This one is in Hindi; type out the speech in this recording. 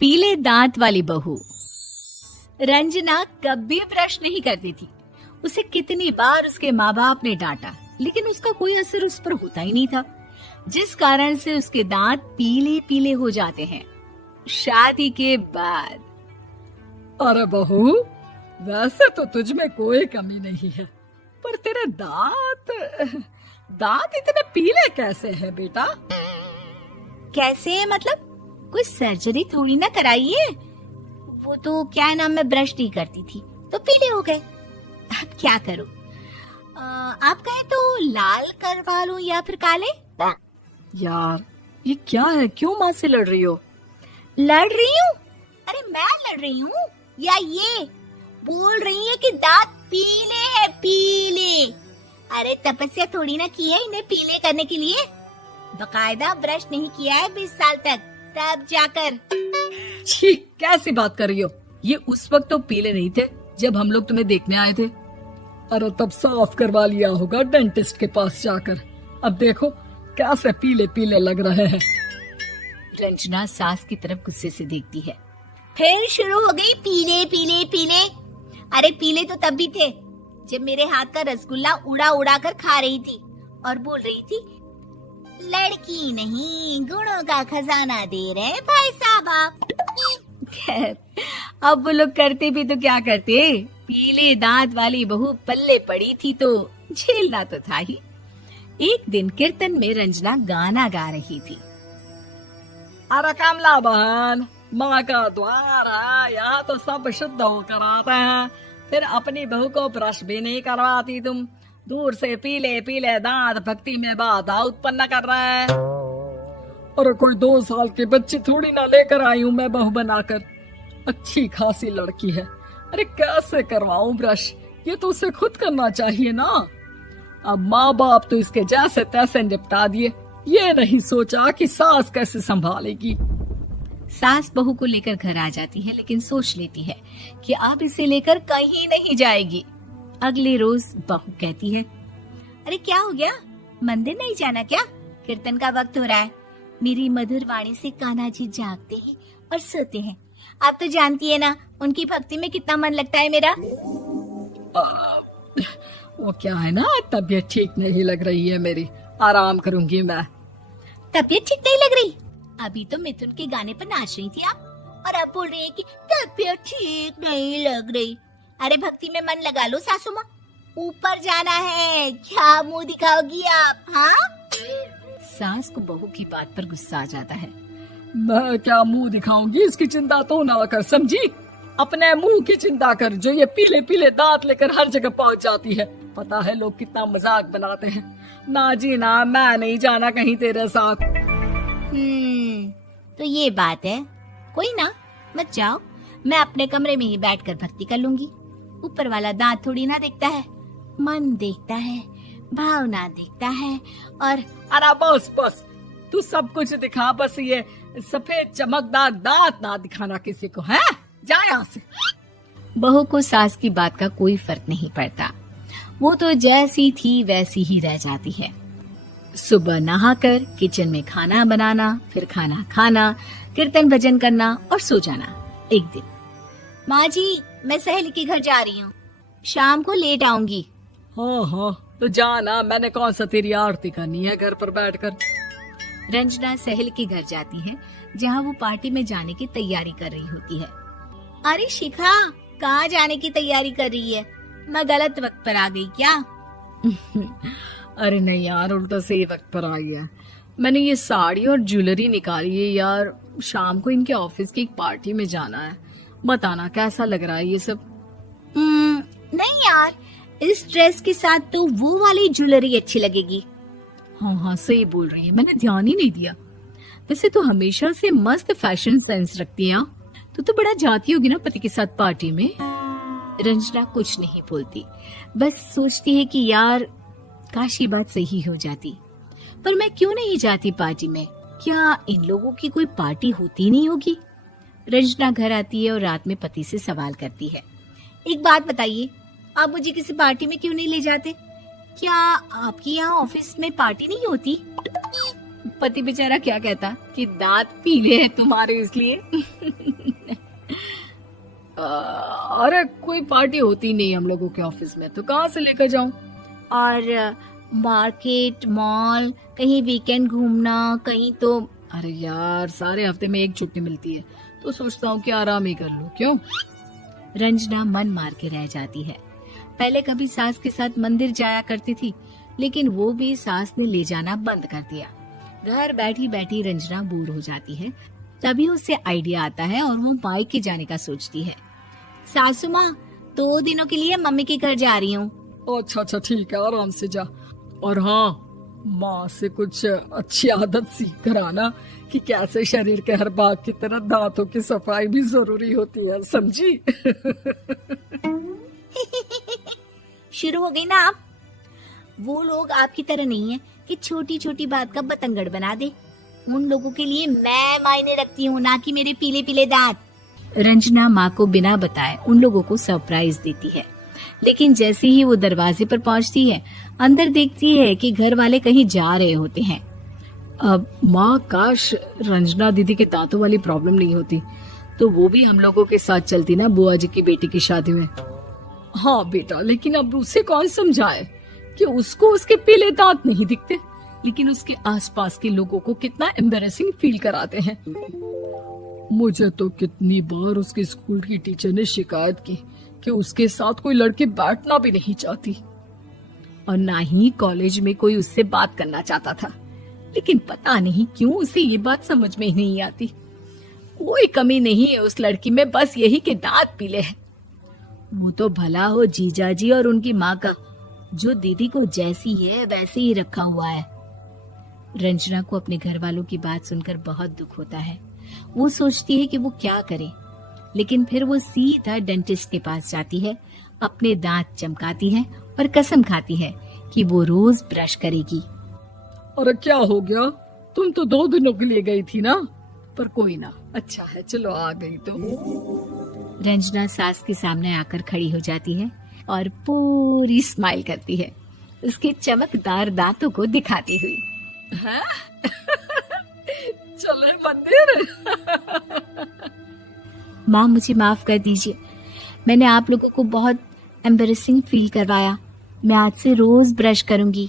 पीले दांत वाली बहू। रंजना कभी ब्रश नहीं करती थी। उसे कितनी बार उसके माँ बाप ने डांटा, लेकिन उसका कोई असर उस पर होता ही नहीं था, जिस कारण से उसके दांत पीले पीले हो जाते हैं। शादी के बाद। अरे बहू, वैसे तो तुझ में कोई कमी नहीं है, पर तेरे दांत इतने पीले कैसे हैं बेटा? कैसे मतलब? कोई सर्जरी थोड़ी ना कराई है। वो तो क्या नाम, मैं ब्रश नहीं करती थी तो पीले हो गए। अब क्या करूं? आप कहें तो लाल करवा लूं या फिर काले? यार ये क्या है, क्यों माँ से लड़ रही हो? लड़ रही हूँ? अरे मैं लड़ रही हूँ या ये बोल रही है कि दांत पीले हैं, पीले। अरे तपस्या थोड़ी ना की है इन्हें पीले करने के लिए। बकायदा ब्रश नहीं किया है 20 साल तक, तब जाकर। छी, कैसी बात कर रही हो? ये उस वक्त तो पीले नहीं थे जब हम लोग तुम्हें देखने आए थे। अरे तब साफ करवा लिया होगा डेंटिस्ट के पास जाकर। अब देखो कैसे पीले पीले लग रहे हैं। रंजना सास की तरफ गुस्से से देखती है। फिर शुरू हो गई पीले पीले पीले। अरे पीले तो तब भी थे जब मेरे हाथ का रसगुल्ला उड़ा उड़ा कर खा रही थी और बोल रही थी, लड़की नहीं गुणों का खजाना दे रहे भाई साहब आप। खैर, अब वो लोग करते भी तो क्या करते, पीले दांत वाली बहू पल्ले पड़ी थी तो झेलना तो था ही। एक दिन कीर्तन में रंजना गाना गा रही थी। अरे कमला बहन, माँ का द्वार है, यहाँ तो सब शुद्ध होकर आते हैं, फिर अपनी बहू को ब्रश भी नहीं करवाती तुम। दूर से पीले पीले दांत भक्ति में बाधा उत्पन्न कर रहे हैं। और कोई 2 साल के बच्चे थोड़ी ना लेकर आई हूँ मैं बहू बनाकर। अच्छी खासी लड़की है, अरे कैसे करवाऊं ब्रश? ये तो उसे खुद करना चाहिए ना। अब माँ बाप तो इसके जैसे तैसे निपटा दिए, ये नहीं सोचा कि सास कैसे संभालेगी। सास बहू को लेकर घर आ जाती है, लेकिन सोच लेती है कि अब इसे लेकर कहीं नहीं जाएगी। अगले रोज बहू कहती है, अरे क्या हो गया, मंदिर नहीं जाना क्या? कीर्तन का वक्त हो रहा है। मेरी मधुर वाणी से कान्हा जी जागते हैं और सोते हैं। आप तो जानती है ना उनकी भक्ति में कितना मन लगता है मेरा। वो क्या है ना, तबीयत ठीक नहीं लग रही है मेरी, आराम करूंगी मैं। तबीयत ठीक नहीं लग रही? अभी तो मिथुन के गाने पर नाच रही थी आप, और अब बोल रही है कि तबीयत ठीक नहीं लग रही। अरे भक्ति में मन लगा लो सासू माँ, ऊपर जाना है, क्या मुंह दिखाओगी आप? हाँ? सास को बहू की बात पर गुस्सा आ जाता है। मैं क्या मुंह दिखाऊंगी, इसकी चिंता तो ना कर, समझी? अपने मुंह की चिंता कर, जो ये पीले पीले दांत लेकर हर जगह पहुंच जाती है। पता है लोग कितना मजाक बनाते हैं। ना जी ना, मैं नहीं जाना कहीं तेरे साथ। तो ये बात है। कोई ना, मत जाओ, मैं अपने कमरे में ही बैठकर भक्ति कर लूंगी। ऊपर वाला दांत थोड़ी ना देखता है, मन देखता है, भावना देखता है। और अरे बस बस, तू सब कुछ दिखा, बस ये सफेद चमकदार दांत ना दिखाना किसी को, है? जा यहाँ से। बहू को सास की बात का कोई फर्क नहीं पड़ता, वो तो जैसी थी वैसी ही रह जाती है। सुबह नहाकर किचन में खाना बनाना, फिर खाना खाना, कीर्तन भजन करना और सो जाना। एक दिन, माँ जी मैं सहेली के घर जा रही हूँ, शाम को लेट आऊंगी। हाँ, तो जाना, मैंने कौन सा तेरी आरती करनी है घर पर बैठकर। रंजना सहेली के घर जाती है, जहाँ वो पार्टी में जाने की तैयारी कर रही होती है। अरे शिखा, कहाँ जाने की तैयारी कर रही है? मैं गलत वक्त पर आ गई क्या? अरे नहीं यार, उल्टा सही वक्त पर आई है। मैंने ये साड़ी और ज्वेलरी निकाली है यार, शाम को इनके ऑफिस की एक पार्टी में जाना है। बताना कैसा लग रहा है ये सब? नहीं यार, इस ड्रेस के साथ तो वो वाली ज्वेलरी अच्छी लगेगी। हाँ सही बोल रही है, मैंने ध्यान ही नहीं दिया। वैसे तो हमेशा से मस्त फैशन सेंस रखती है। तो बड़ा जाती होगी ना पति के साथ पार्टी में। रंजना कुछ नहीं बोलती, बस सोचती है कि यार काश ये बात सही हो जाती, पर मैं क्यों नहीं जाती पार्टी में? क्या इन लोगों की कोई पार्टी होती नहीं होगी? रंजना घर आती है और रात में पति से सवाल करती है, एक बात बताइए, आप मुझे किसी पार्टी में क्यों नहीं ले जाते? क्या आपके यहाँ ऑफिस में पार्टी नहीं होती? पति बेचारा क्या कहता कि दांत पीले हैं तुम्हारे इसलिए। अरे कोई पार्टी होती नहीं हम लोगों के ऑफिस में, तो कहाँ से लेकर जाऊं? और मार्केट, मॉल, कहीं वीकेंड घूमना, कहीं तो। अरे यार सारे हफ्ते में एक छुट्टी मिलती है, तो सोचता हूँ कि आराम ही कर लूं। क्यों? रंजना मन मार के रह जाती है। पहले कभी सास के साथ मंदिर जाया करती थी, लेकिन वो भी सास ने ले जाना बंद कर दिया। घर बैठी बैठी रंजना बोर हो जाती है। तभी उसे आइडिया आता है और वो मायके जाने का सोचती है। सासू माँ, 2 दिनों के लिए मम्मी के घर जा रही हूँ। अच्छा अच्छा ठीक है, आराम से जा। और हाँ, माँ से कुछ अच्छी आदत सीख कर आना कि कैसे शरीर के हर भाग की तरह दांतों की सफाई भी जरूरी होती है, समझी? शुरू हो गई ना आप। वो लोग आपकी तरह नहीं है कि छोटी छोटी बात का बतंगड़ बना दे। उन लोगों के लिए मैं मायने रखती हूँ, ना कि मेरे पीले पीले दांत। रंजना माँ को बिना बताए उन लोगों को सरप्राइज देती है, लेकिन जैसे ही वो दरवाजे पर पहुंचती है, अंदर देखती है कि घर वाले कहीं जा रहे होते हैं। अब माँ, काश रंजना दीदी के दांतों वाली प्रॉब्लम नहीं होती, तो वो भी हम लोगों के साथ चलती ना बुआ जी की बेटी की शादी में। हाँ बेटा, लेकिन अब उसे कौन समझाए कि उसको उसके पीले दांत नहीं दिखते, लेकिन उसके आसपास के लोगों को कितना एम्बैरेसिंग फील कराते हैं। मुझे तो कितनी बार उसके स्कूल की टीचर ने शिकायत की कि उसके साथ कोई लड़की बैठना भी नहीं चाहती, और ना ही कॉलेज में कोई उससे बात करना चाहता था। लेकिन पता नहीं क्यों उसे ये बात समझ में ही नहीं आती। कोई कमी नहीं है उस लड़की में, बस यही कि दांत पीले हैं। वो तो भला हो जीजा जी और उनकी माँ का, जो दीदी को जैसी है वैसे ही रखा हुआ है। रंजना को अपने घर वालों की बात सुनकर बहुत दुख होता है। वो सोचती है कि वो क्या करे, लेकिन फिर वो सीधा डेंटिस्ट के पास जाती है, अपने दांत चमकाती है और कसम खाती है कि वो रोज ब्रश करेगी। अरे क्या हो गया? तुम तो 2 दिनों के लिए गई थी ना, पर कोई ना, अच्छा है, चलो आ गई तो। रंजना सास के सामने आकर खड़ी हो जाती है और पूरी स्माइल करती है, उसके चमकदार दांतों को दिखाती हुई। हैं? चले मंदिर? माँ, मुझे माफ कर दीजिए, मैंने आप लोगों को बहुत एम्बैरेसिंग फील करवाया। मैं आज से रोज ब्रश करूंगी।